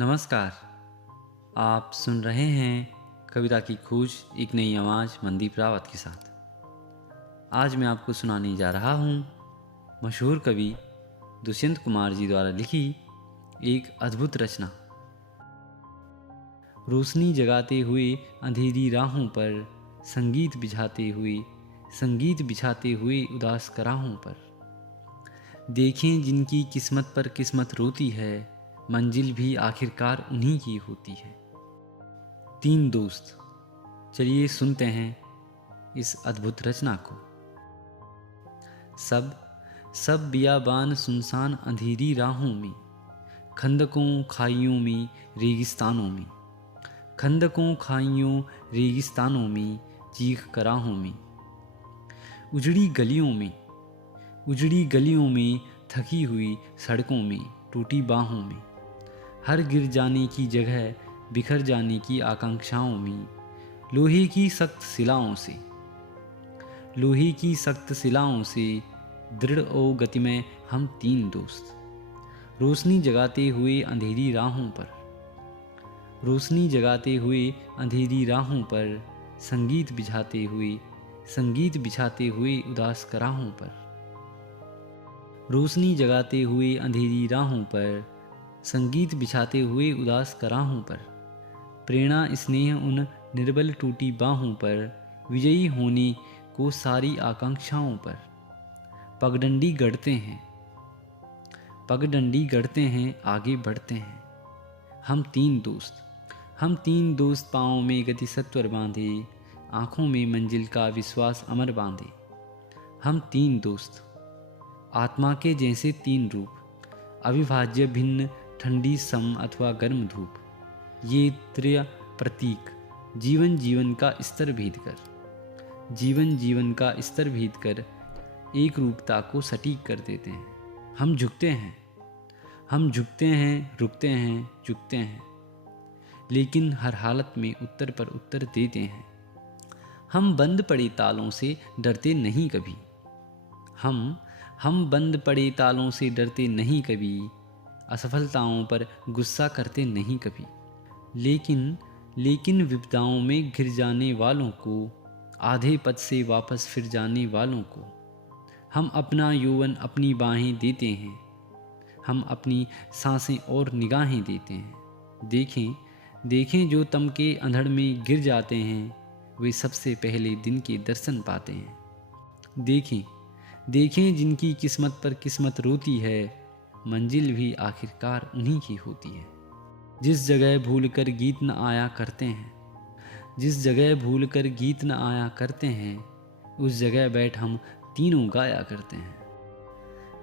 नमस्कार। आप सुन रहे हैं कविता की खोज, एक नई आवाज़ मनदीप रावत के साथ। आज मैं आपको सुनाने जा रहा हूँ मशहूर कवि दुष्यंत कुमार जी द्वारा लिखी एक अद्भुत रचना। रोशनी जगाते हुए अंधेरी राहों पर, संगीत बिछाते हुए उदास कराहों पर। देखें जिनकी किस्मत पर किस्मत रोती है, मंजिल भी आखिरकार उन्हीं की होती है। तीन दोस्त। चलिए सुनते हैं इस अद्भुत रचना को। सब सब बियाबान सुनसान अंधेरी राहों में, खंदकों खाइयों में रेगिस्तानों में, खंदकों खाइयों रेगिस्तानों में, चीख कराहों में। उजड़ी गलियों में, थकी हुई सड़कों में, टूटी बाहों में, हर गिर जाने की जगह बिखर जाने की आकांक्षाओं में, लोहे की सख्त सिलाओं से दृढ़ और गति में हम तीन दोस्त। रोशनी जगाते हुए अंधेरी राहों पर, संगीत बिछाते हुए उदास कराहों पर। रोशनी जगाते हुए अंधेरी राहों पर, संगीत बिछाते हुए उदास कराहों पर। प्रेरणा स्नेह उन निर्बल टूटी बाहों पर, विजयी होने को सारी आकांक्षाओं पर। पगडंडी गढ़ते हैं आगे बढ़ते हैं। हम तीन दोस्त पाँवों में गति सत्वर बांधे, आँखों में मंजिल का विश्वास अमर बांधे। हम तीन दोस्त, आत्मा के जैसे तीन रूप, अविभाज्य भिन्न, ठंडी सम अथवा गर्म धूप। ये त्रय प्रतीक जीवन का स्तर भेद कर एक रूपता को सटीक कर देते हैं। हम झुकते हैं, रुकते हैं, झुकते हैं, लेकिन हर हालत में उत्तर पर उत्तर देते हैं। हम बंद पड़े तालों से डरते नहीं कभी, हम बंद पड़े तालों से डरते नहीं कभी, असफलताओं पर गुस्सा करते नहीं कभी। लेकिन विपदाओं में घिर जाने वालों को, आधे पद से वापस फिर जाने वालों को, हम अपना यौवन अपनी बाहें देते हैं, हम अपनी सांसें और निगाहें देते हैं। देखें जो तम के अंधड़ में गिर जाते हैं, वे सबसे पहले दिन के दर्शन पाते हैं। देखें जिनकी किस्मत पर किस्मत रोती है, मंजिल भी आखिरकार उन्हीं की होती है। जिस जगह भूल कर गीत न आया करते हैं, उस जगह बैठ हम तीनों गाया करते हैं।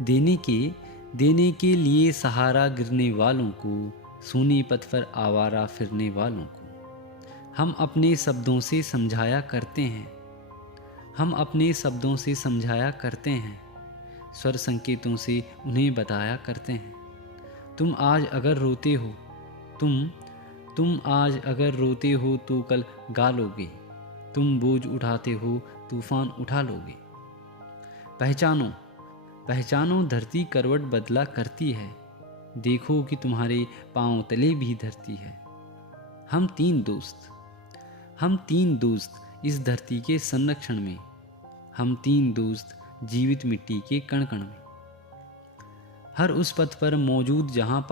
देने के लिए सहारा गिरने वालों को, सोने पथ पर आवारा फिरने वालों को, हम अपने शब्दों से समझाया करते हैं, स्वर संकेतों से उन्हें बताया करते हैं। तुम आज अगर रोते हो तो कल गा लोगे, तुम बोझ उठाते हो तूफान उठा लोगे। पहचानो धरती करवट बदला करती है, देखो कि तुम्हारे पांव तले भी धरती है। हम तीन दोस्त इस धरती के संरक्षण में, हम तीन दोस्त जीवित मिट्टी के कण कण में। हर उस पथ पर मौजूद जहाँ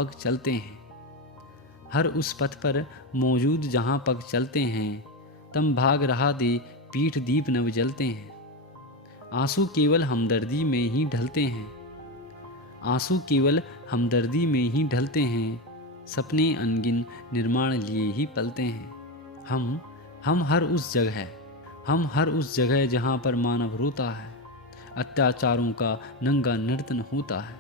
पग चलते हैं, तम भाग रहा दे पीठ दीप नव जलते हैं। आंसू केवल हमदर्दी में ही ढलते हैं, सपने अनगिन निर्माण लिए ही पलते हैं। हम हर उस जगह जहाँ पर मानव रोता है, अत्याचारों का नंगा नर्तन होता है।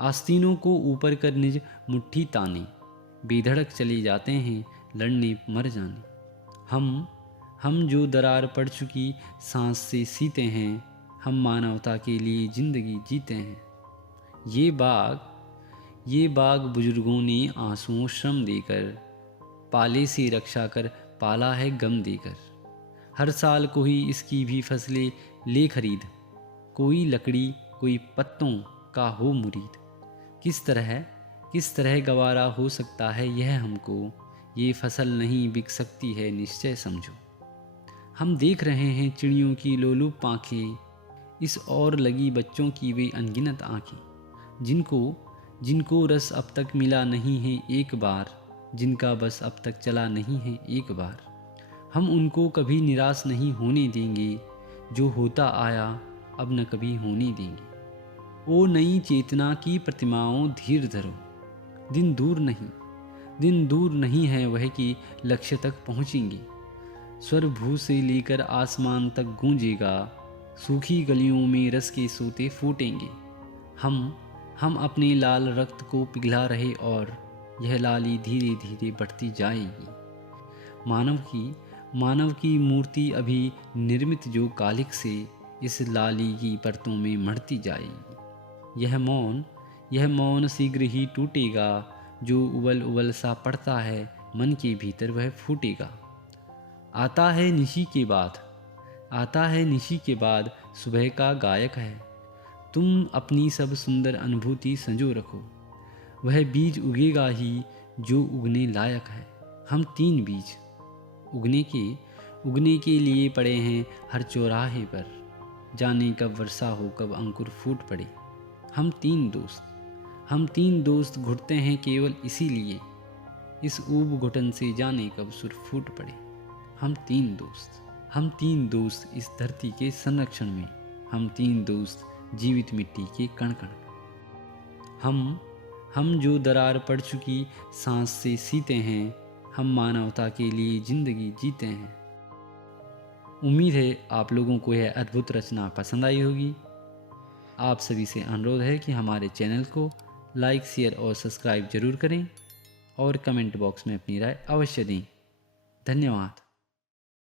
आस्तीनों को ऊपर कर निज मुट्ठी ताने, बेधड़क चले जाते हैं लड़ने मर जाने। हम जो दरार पड़ चुकी सांस से सीते हैं, हम मानवता के लिए जिंदगी जीते हैं। ये बाग बुजुर्गों ने आंसुओं श्रम देकर, पाले से रक्षा कर पाला है गम देकर। हर साल कोई इसकी भी फसलें ले खरीद, कोई लकड़ी कोई पत्तों का हो मुरीद। किस तरह गवारा हो सकता है यह हमको, ये फसल नहीं बिक सकती है निश्चय समझो। हम देख रहे हैं चिड़ियों की लोलुप आँखें, इस और लगी बच्चों की वे अनगिनत आँखें, जिनको जिनको रस अब तक मिला नहीं है एक बार, जिनका बस अब तक चला नहीं है एक बार। हम उनको कभी निराश नहीं होने देंगे, जो होता आया अब न कभी होने देंगे। ओ नई चेतना की प्रतिमाओं धीर धरो, दिन दूर नहीं है वह कि लक्ष्य तक पहुँचेंगे। स्वर भू से लेकर आसमान तक गूंजेगा, सूखी गलियों में रस के सोते फूटेंगे। हम अपने लाल रक्त को पिघला रहे और यह लाली धीरे धीरे बढ़ती जाएगी। मानव की मूर्ति अभी निर्मित जो कालिक से इस लाली की परतों में मढ़ती जाएगी। यह मौन शीघ्र ही टूटेगा, जो उबल उबल सा पड़ता है मन के भीतर वह फूटेगा। आता है निशी के बाद सुबह का गायक है। तुम अपनी सब सुंदर अनुभूति संजो रखो, वह बीज उगेगा ही जो उगने लायक है। हम 3 बीज उगने के लिए पड़े हैं हर चौराहे पर, जाने कब वर्षा हो कब अंकुर फूट पड़े। हम तीन दोस्त घुटते हैं केवल इसीलिए, इस ऊब घुटन से जाने कब सुर फूट पड़े। हम तीन दोस्त इस धरती के संरक्षण में, हम 3 दोस्त जीवित मिट्टी के कण कण। हम जो दरार पड़ चुकी सांस से सीते हैं, हम मानवता के लिए जिंदगी जीते हैं। उम्मीद है आप लोगों को यह अद्भुत रचना पसंद आई होगी। आप सभी से अनुरोध है कि हमारे चैनल को लाइक, शेयर और सब्सक्राइब जरूर करें और कमेंट बॉक्स में अपनी राय अवश्य दें। धन्यवाद।